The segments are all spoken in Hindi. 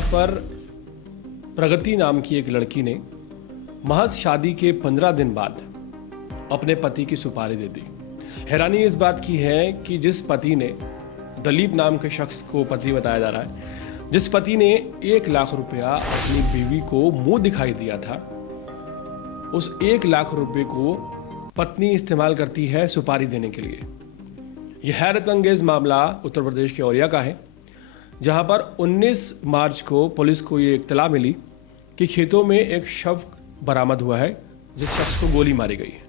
जहां पर प्रगति नाम की एक लड़की ने महज शादी के 15 दिन बाद अपने पति की सुपारी दे दी। हैरानी इस बात की है कि जिस पति ने, दलीप नाम के शख्स को पति बताया जा रहा है, जिस पति ने 1 लाख रुपया अपनी बीवी को मुंह दिखाई दिया था, उस 1 लाख रुपए को पत्नी इस्तेमाल करती है सुपारी देने के लिए। यह हैरत अंगेज मामला उत्तर प्रदेश के औरिया का है, जहां पर 19 मार्च को पुलिस को ये इत्तला मिली कि खेतों में एक शव बरामद हुआ है जिस शख्स को गोली मारी गई है।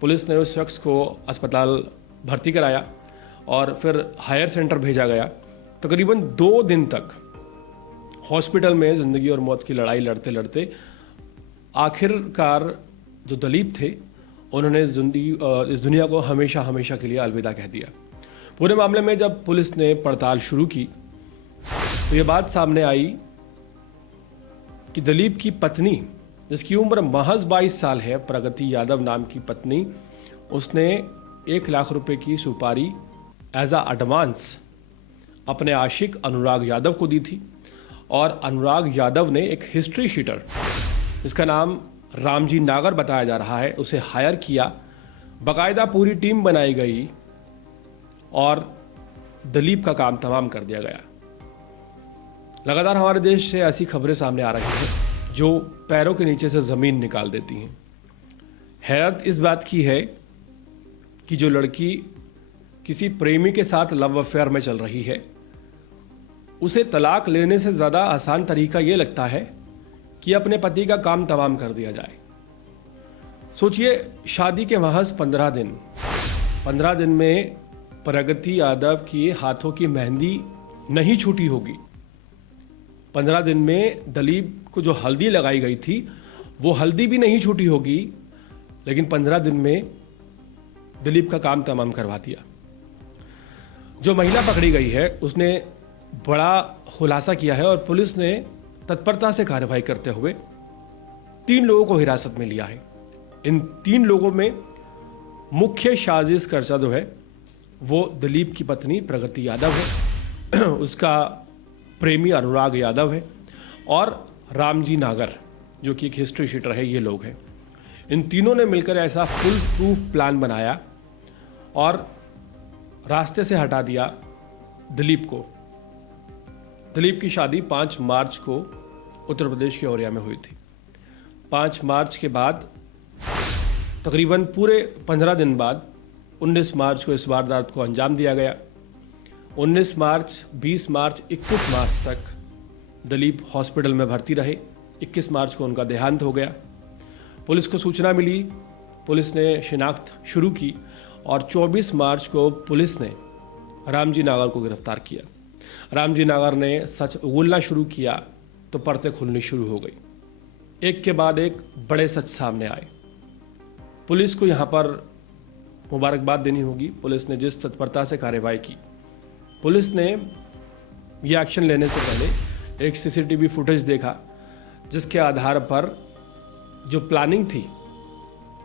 पुलिस ने उस शख्स को अस्पताल भर्ती कराया और फिर हायर सेंटर भेजा गया। तकरीबन 2 दिन तक हॉस्पिटल में ज़िंदगी और मौत की लड़ाई लड़ते लड़ते आखिरकार जो दलीप थे उन्होंने इस दुनिया को हमेशा हमेशा के लिए अलविदा कह दिया। पूरे मामले में जब पुलिस ने पड़ताल शुरू की तो ये बात सामने आई कि दलीप की पत्नी, जिसकी उम्र महज 22 साल है, प्रगति यादव नाम की पत्नी, उसने 1 लाख रुपए की सुपारी एज अ एडवांस अपने आशिक अनुराग यादव को दी थी। और अनुराग यादव ने एक हिस्ट्री शीटर, जिसका नाम रामजी नागर बताया जा रहा है, उसे हायर किया। बाकायदा पूरी टीम बनाई गई और दलीप का काम तमाम कर दिया गया। लगातार हमारे देश से ऐसी खबरें सामने आ रही हैं जो पैरों के नीचे से ज़मीन निकाल देती हैं। हैरत इस बात की है कि जो लड़की किसी प्रेमी के साथ लव अफेयर में चल रही है, उसे तलाक लेने से ज़्यादा आसान तरीका ये लगता है कि अपने पति का काम तमाम कर दिया जाए। सोचिए, शादी के महज 15 दिन में प्रगति यादव के हाथों की मेहंदी नहीं छूटी होगी। 15 दिन में दलीप को जो हल्दी लगाई गई थी वो हल्दी भी नहीं छूटी होगी, लेकिन 15 दिन में दलीप का काम तमाम करवा दिया। जो महिला पकड़ी गई है उसने बड़ा खुलासा किया है और पुलिस ने तत्परता से कार्रवाई करते हुए 3 लोगों को हिरासत में लिया है। इन 3 लोगों में मुख्य साजिश कर्ता जो है वो दलीप की पत्नी प्रगति यादव है, उसका प्रेमी अनुराग यादव है और रामजी नागर जो कि एक हिस्ट्री शीटर है, ये लोग हैं। इन तीनों ने मिलकर ऐसा फुल प्रूफ प्लान बनाया और रास्ते से हटा दिया दलीप को। दलीप की शादी 5 मार्च को उत्तर प्रदेश के औरिया में हुई थी। 5 मार्च के बाद तकरीबन पूरे 15 दिन बाद 19 मार्च को इस वारदात को अंजाम दिया गया। 19 मार्च, 20 मार्च, 21 मार्च तक दलीप हॉस्पिटल में भर्ती रहे। 21 मार्च को उनका देहांत हो गया। पुलिस को सूचना मिली, पुलिस ने शिनाख्त शुरू की और 24 मार्च को पुलिस ने रामजी नागर को गिरफ्तार किया। रामजी नागर ने सच उगलना शुरू किया तो परतें खुलनी शुरू हो गई। एक के बाद एक बड़े सच सामने आए। पुलिस को यहाँ पर मुबारकबाद देनी होगी। पुलिस ने जिस तत्परता से कार्रवाई की, पुलिस ने यह एक्शन लेने से पहले एक सीसीटीवी फुटेज देखा जिसके आधार पर जो प्लानिंग थी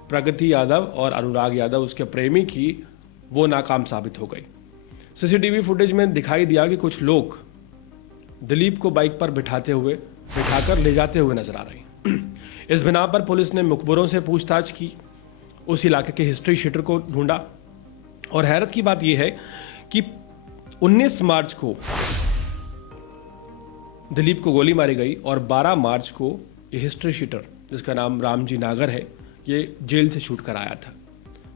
प्रगति यादव और अनुराग यादव उसके प्रेमी की, वो नाकाम साबित हो गई। सीसीटीवी फुटेज में दिखाई दिया कि कुछ लोग दलीप को बाइक पर बिठाकर ले जाते हुए नजर आ रहे। इस बिना पर पुलिस ने मुखबिरों से पूछताछ की, उस इलाके के हिस्ट्री शीटर को ढूंढा और हैरत की बात यह है कि 19 मार्च को दलीप को गोली मारी गई और 12 मार्च को ये हिस्ट्री शीटर, जिसका नाम रामजी नागर है, ये जेल से छूट कर आया था।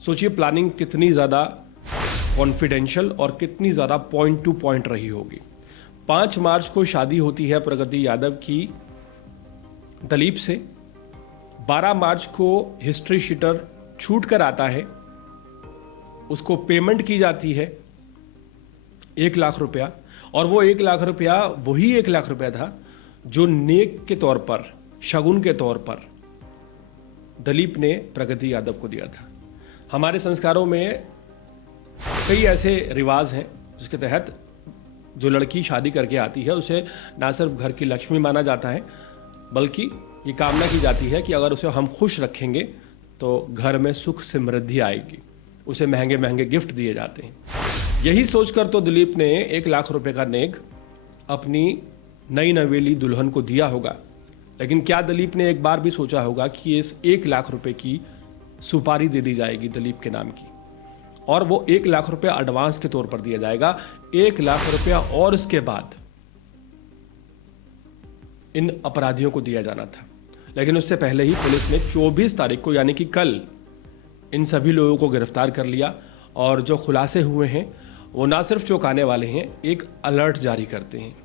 सोचिए प्लानिंग कितनी ज़्यादा कॉन्फिडेंशियल और कितनी ज़्यादा पॉइंट टू पॉइंट रही होगी। 5 मार्च को शादी होती है प्रगति यादव की दलीप से। 12 मार्च को हिस्ट्री शीटर छूट कर आता है, उसको पेमेंट की जाती है 1 लाख रुपया, और वो 1 लाख रुपया वही 1 लाख रुपया था जो नेक के तौर पर, शगुन के तौर पर दलीप ने प्रगति यादव को दिया था। हमारे संस्कारों में कई ऐसे रिवाज हैं जिसके तहत जो लड़की शादी करके आती है उसे ना सिर्फ घर की लक्ष्मी माना जाता है, बल्कि ये कामना की जाती है कि अगर उसे हम खुश रखेंगे तो घर में सुख समृद्धि आएगी। उसे महंगे महंगे गिफ्ट दिए जाते हैं। यही सोचकर तो दिलीप ने 1 लाख रुपए का नेक अपनी नई नवेली दुल्हन को दिया होगा, लेकिन क्या दिलीप ने एक बार भी सोचा होगा कि इस 1 लाख रुपए की सुपारी दे दी जाएगी दिलीप के नाम की, और वो 1 लाख रुपया एडवांस के तौर पर दिया जाएगा, 1 लाख रुपया और उसके बाद इन अपराधियों को दिया जाना था। लेकिन उससे पहले ही पुलिस ने 24 तारीख को यानी कि कल इन सभी लोगों को गिरफ्तार कर लिया, और जो खुलासे हुए हैं वो ना सिर्फ चौंकाने वाले हैं, एक अलर्ट जारी करते हैं।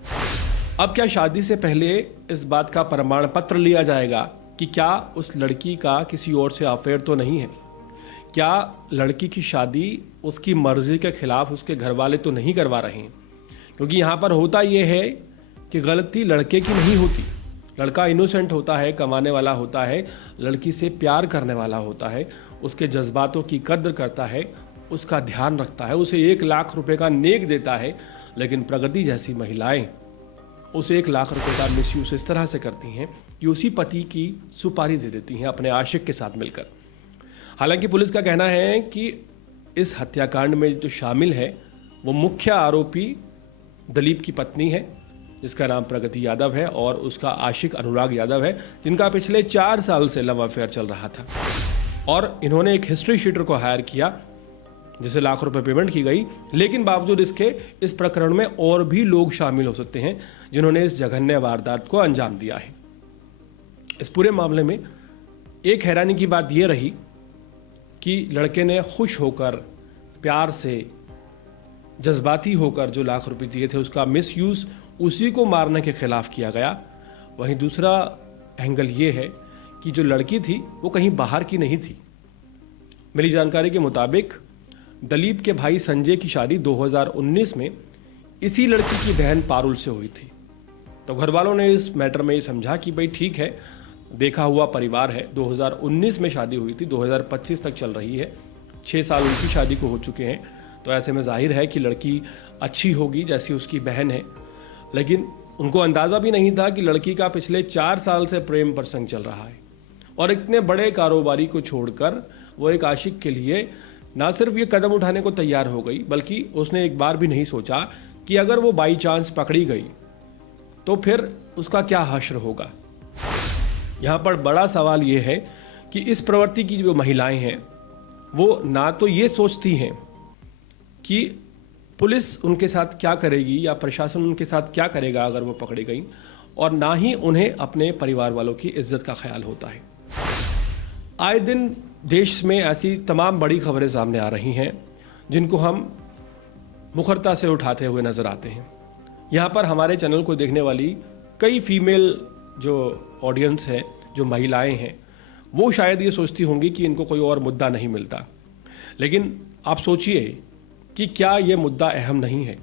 अब क्या शादी से पहले इस बात का प्रमाण पत्र लिया जाएगा कि क्या उस लड़की का किसी और से अफेयर तो नहीं है? क्या लड़की की शादी उसकी मर्जी के खिलाफ उसके घर वाले तो नहीं करवा रहे हैं? क्योंकि यहाँ पर होता यह है कि गलती लड़के की नहीं होती। लड़का इनोसेंट होता है, कमाने वाला होता है, लड़की से प्यार करने वाला होता है, उसके जज्बातों की कद्र करता है, उसका ध्यान रखता है, उसे 1 लाख रुपए का नेक देता है। लेकिन प्रगति जैसी महिलाएं उस 1 लाख रुपए का मिसयूज इस तरह से करती हैं कि उसी पति की सुपारी दे देती हैं अपने आशिक के साथ मिलकर। हालांकि पुलिस का कहना है कि इस हत्याकांड में जो शामिल है वो मुख्य आरोपी दिलीप की पत्नी है, जिसका नाम प्रगति यादव है, और उसका आशिक अनुराग यादव है, जिनका पिछले 4 साल से लव अफेयर चल रहा था। और इन्होंने एक हिस्ट्री शीटर को हायर किया जिसे लाख रुपए पेमेंट की गई। लेकिन बावजूद इसके इस प्रकरण में और भी लोग शामिल हो सकते हैं जिन्होंने इस जघन्य वारदात को अंजाम दिया है। इस पूरे मामले में एक हैरानी की बात यह रही कि लड़के ने खुश होकर, प्यार से, जज्बाती होकर जो लाख रुपए दिए थे उसका मिसयूज उसी को मारने के खिलाफ किया गया। वहीं दूसरा एंगल ये है कि जो लड़की थी वो कहीं बाहर की नहीं थी। मिली जानकारी के मुताबिक दिलीप के भाई संजय की शादी 2019 में इसी लड़की की बहन पारुल से हुई थी। तो घर वालों ने इस मैटर में ये समझा कि भाई ठीक है, देखा हुआ परिवार है, 2019 में शादी हुई थी, 2025 तक चल रही है, 6 साल उनकी शादी को हो चुके हैं, तो ऐसे में जाहिर है कि लड़की अच्छी होगी जैसी उसकी बहन है। लेकिन उनको अंदाज़ा भी नहीं था कि लड़की का पिछले 4 साल से प्रेम प्रसंग चल रहा है, और इतने बड़े कारोबारी को छोड़कर वो एक आशिक के लिए ना सिर्फ ये कदम उठाने को तैयार हो गई, बल्कि उसने एक बार भी नहीं सोचा कि अगर वो बाई चांस पकड़ी गई तो फिर उसका क्या हश्र होगा। यहाँ पर बड़ा सवाल ये है कि इस प्रवृत्ति की जो महिलाएं हैं वो ना तो ये सोचती हैं कि पुलिस उनके साथ क्या करेगी या प्रशासन उनके साथ क्या करेगा अगर वो पकड़ी गई, और ना ही उन्हें अपने परिवार वालों की इज्जत का ख्याल होता है। आए दिन देश में ऐसी तमाम बड़ी खबरें सामने आ रही हैं जिनको हम मुखरता से उठाते हुए नजर आते हैं। यहाँ पर हमारे चैनल को देखने वाली कई फीमेल जो ऑडियंस है, जो महिलाएं हैं, वो शायद ये सोचती होंगी कि इनको कोई और मुद्दा नहीं मिलता। लेकिन आप सोचिए कि क्या ये मुद्दा अहम नहीं है?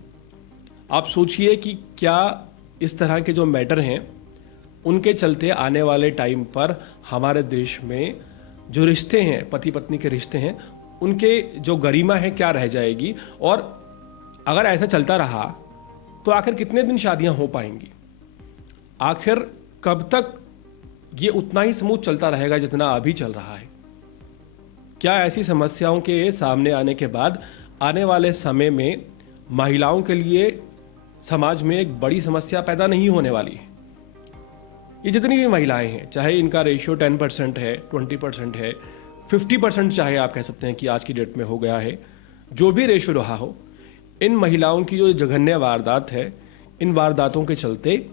आप सोचिए कि क्या इस तरह के जो मैटर हैं उनके चलते आने वाले टाइम पर हमारे देश में जो रिश्ते हैं, पति पत्नी के रिश्ते हैं, उनके जो गरिमा है क्या रह जाएगी? और अगर ऐसा चलता रहा तो आखिर कितने दिन शादियां हो पाएंगी? आखिर कब तक ये उतना ही स्मूथ चलता रहेगा जितना अभी चल रहा है? क्या ऐसी समस्याओं के सामने आने के बाद आने वाले समय में महिलाओं के लिए समाज में एक बड़ी समस्या पैदा नहीं होने वाली है? ये जितनी भी महिलाएं हैं, चाहे इनका रेशियो 10% है, 20% है, 50% चाहे आप कह सकते हैं कि आज की डेट में हो गया है, जो भी रेशियो रहा हो, इन महिलाओं की जो जघन्य वारदात है, इन वारदातों के चलते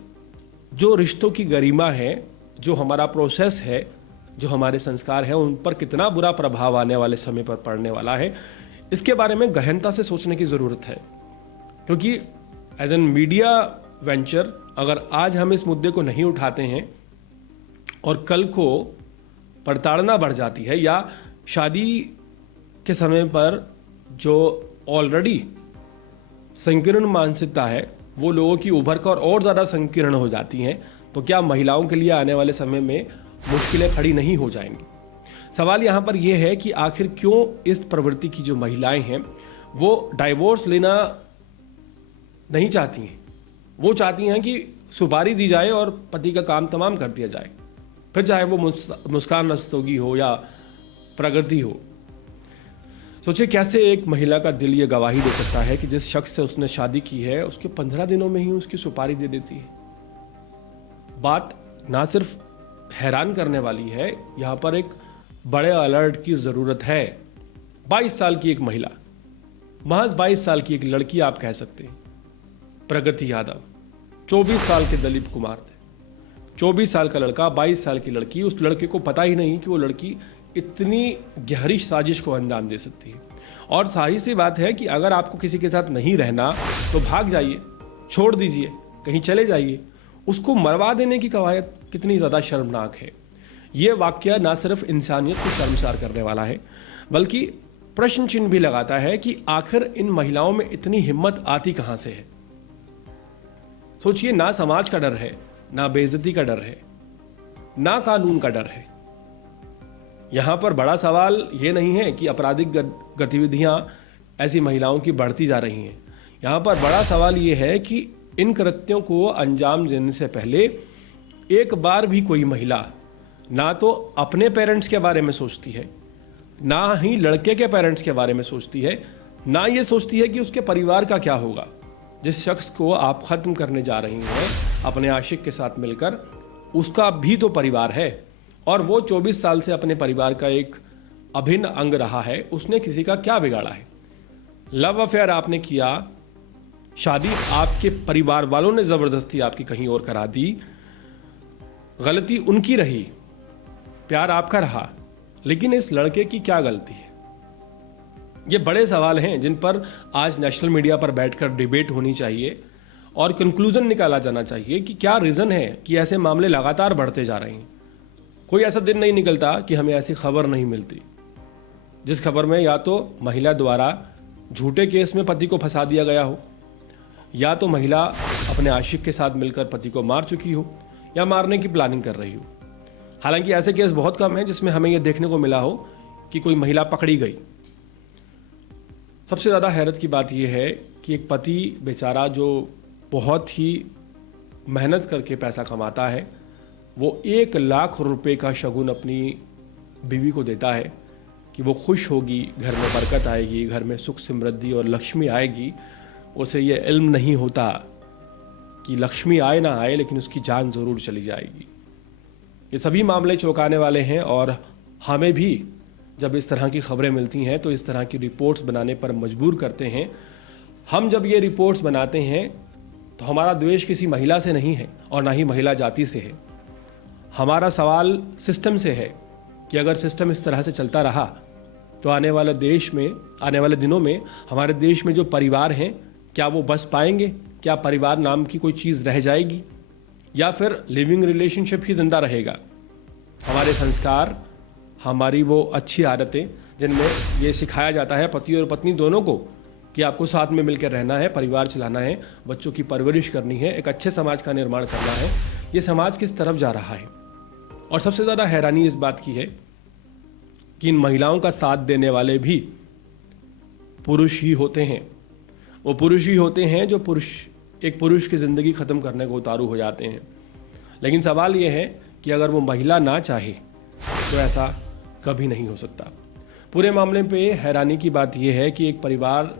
जो रिश्तों की गरिमा है, जो हमारा प्रोसेस है, जो हमारे संस्कार हैं, उन पर कितना बुरा प्रभाव आने वाले समय पर पड़ने वाला है, इसके बारे में गहनता से सोचने की ज़रूरत है। क्योंकि एज एन मीडिया वेंचर अगर आज हम इस मुद्दे को नहीं उठाते हैं और कल को प्रताड़ना बढ़ जाती है, या शादी के समय पर जो ऑलरेडी संकीर्ण मानसिकता है वो लोगों की उभर कर और ज़्यादा संकीर्ण हो जाती हैं, तो क्या महिलाओं के लिए आने वाले समय में मुश्किलें खड़ी नहीं हो जाएंगी? सवाल यहाँ पर यह है कि आखिर क्यों इस प्रवृत्ति की जो महिलाएं हैं वो डाइवोर्स लेना नहीं चाहती हैं। वो चाहती हैं कि सुपारी दी जाए और पति का काम तमाम कर दिया जाए, फिर चाहे वो मुस्कान रस्तोगी हो या प्रगति हो। सोचिए कैसे एक महिला का दिल ये गवाही दे सकता है कि जिस शख्स से उसने शादी की है उसके 15 दिनों में ही उसकी सुपारी दे देती है। बात ना सिर्फ हैरान करने वाली है, यहाँ पर एक बड़े अलर्ट की ज़रूरत है। 22 साल की एक महिला, महज 22 साल की एक लड़की आप कह सकते हैं, प्रगति यादव। 24 साल के दलीप कुमार थे, 24 साल का लड़का, 22 साल की लड़की। उस लड़के को पता ही नहीं कि वो लड़की इतनी गहरी साजिश को अंजाम दे सकती है। और सारी सी बात है कि अगर आपको किसी के साथ नहीं रहना तो भाग जाइए, छोड़ दीजिए, कहीं चले जाइए। उसको मरवा देने की कवायद कितनी ज़्यादा शर्मनाक है। ये वाकया ना सिर्फ इंसानियत को शर्मसार करने वाला है, बल्कि प्रश्न चिन्ह भी लगाता है कि आखिर इन महिलाओं में इतनी हिम्मत आती कहाँ से है। सोचिए, ना समाज का डर है, ना बेइज्जती का डर है, ना कानून का डर है। यहां पर बड़ा सवाल ये नहीं है कि आपराधिक गतिविधियां ऐसी महिलाओं की बढ़ती जा रही हैं। यहां पर बड़ा सवाल ये है कि इन कृत्यों को अंजाम देने से पहले एक बार भी कोई महिला ना तो अपने पेरेंट्स के बारे में सोचती है, ना ही लड़के के पेरेंट्स के बारे में सोचती है, ना ये सोचती है कि उसके परिवार का क्या होगा। जिस शख्स को आप ख़त्म करने जा रही हैं अपने आशिक के साथ मिलकर, उसका भी तो परिवार है, और वो 24 साल से अपने परिवार का एक अभिन्न अंग रहा है। उसने किसी का क्या बिगाड़ा है? लव अफेयर आपने किया, शादी आपके परिवार वालों ने ज़बरदस्ती आपकी कहीं और करा दी, गलती उनकी रही, प्यार आपका रहा, लेकिन इस लड़के की क्या गलती है? ये बड़े सवाल हैं जिन पर आज नेशनल मीडिया पर बैठकर डिबेट होनी चाहिए और कंक्लूजन निकाला जाना चाहिए कि क्या रीज़न है कि ऐसे मामले लगातार बढ़ते जा रहे हैं। कोई ऐसा दिन नहीं निकलता कि हमें ऐसी खबर नहीं मिलती जिस खबर में या तो महिला द्वारा झूठे केस में पति को फंसा दिया गया हो, या तो महिला अपने आशिक के साथ मिलकर पति को मार चुकी हो या मारने की प्लानिंग कर रही हो। हालांकि ऐसे केस बहुत कम हैं जिसमें हमें यह देखने को मिला हो कि कोई महिला पकड़ी गई। सबसे ज़्यादा हैरत की बात यह है कि एक पति बेचारा जो बहुत ही मेहनत करके पैसा कमाता है, वो 1 लाख रुपए का शगुन अपनी बीवी को देता है कि वो खुश होगी, घर में बरकत आएगी, घर में सुख समृद्धि और लक्ष्मी आएगी। उसे ये इल्म नहीं होता कि लक्ष्मी आए ना आए, लेकिन उसकी जान ज़रूर चली जाएगी। ये सभी मामले चौंकाने वाले हैं, और हमें भी जब इस तरह की खबरें मिलती हैं तो इस तरह की रिपोर्ट्स बनाने पर मजबूर करते हैं। हम जब ये रिपोर्ट्स बनाते हैं तो हमारा द्वेष किसी महिला से नहीं है और ना ही महिला जाति से है। हमारा सवाल सिस्टम से है कि अगर सिस्टम इस तरह से चलता रहा तो आने वाले दिनों में हमारे देश में जो परिवार हैं, क्या वो बच पाएंगे? क्या परिवार नाम की कोई चीज़ रह जाएगी, या फिर लिविंग रिलेशनशिप ही जिंदा रहेगा? हमारे संस्कार, हमारी वो अच्छी आदतें जिनमें ये सिखाया जाता है पति और पत्नी दोनों को कि आपको साथ में मिलकर रहना है, परिवार चलाना है, बच्चों की परवरिश करनी है, एक अच्छे समाज का निर्माण करना है, ये समाज किस तरफ जा रहा है? और सबसे ज़्यादा हैरानी इस बात की है कि इन महिलाओं का साथ देने वाले भी पुरुष ही होते हैं। वो पुरुष ही होते हैं जो एक पुरुष की ज़िंदगी ख़त्म करने को उतारू हो जाते हैं। लेकिन सवाल ये है कि अगर वो महिला ना चाहे तो ऐसा कभी नहीं हो सकता। पूरे मामले पे हैरानी की बात यह है कि एक परिवार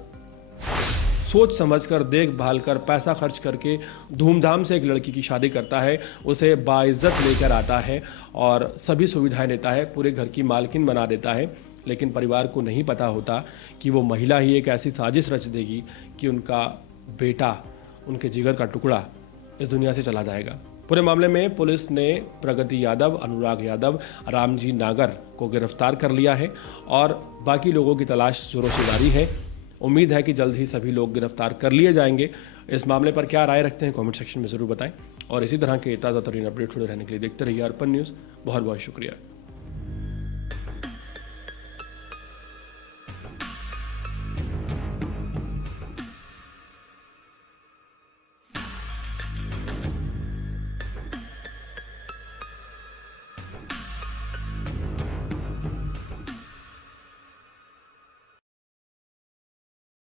सोच समझकर, देखभाल कर, पैसा खर्च करके धूमधाम से एक लड़की की शादी करता है, उसे बाइज्जत लेकर आता है और सभी सुविधाएं देता है, पूरे घर की मालकिन बना देता है। लेकिन परिवार को नहीं पता होता कि वो महिला ही एक ऐसी साजिश रच देगी कि उनका बेटा, उनके जिगर का टुकड़ा इस दुनिया से चला जाएगा। पूरे मामले में पुलिस ने प्रगति यादव, अनुराग यादव, रामजी नागर को गिरफ्तार कर लिया है और बाकी लोगों की तलाश जोरों से जारी है। उम्मीद है कि जल्द ही सभी लोग गिरफ्तार कर लिए जाएंगे। इस मामले पर क्या राय रखते हैं कमेंट सेक्शन में ज़रूर बताएं, और इसी तरह के ताज़ा तरीन अपडेट जुड़े रहने के लिए देखते रहिए अर्पण न्यूज़। बहुत बहुत शुक्रिया।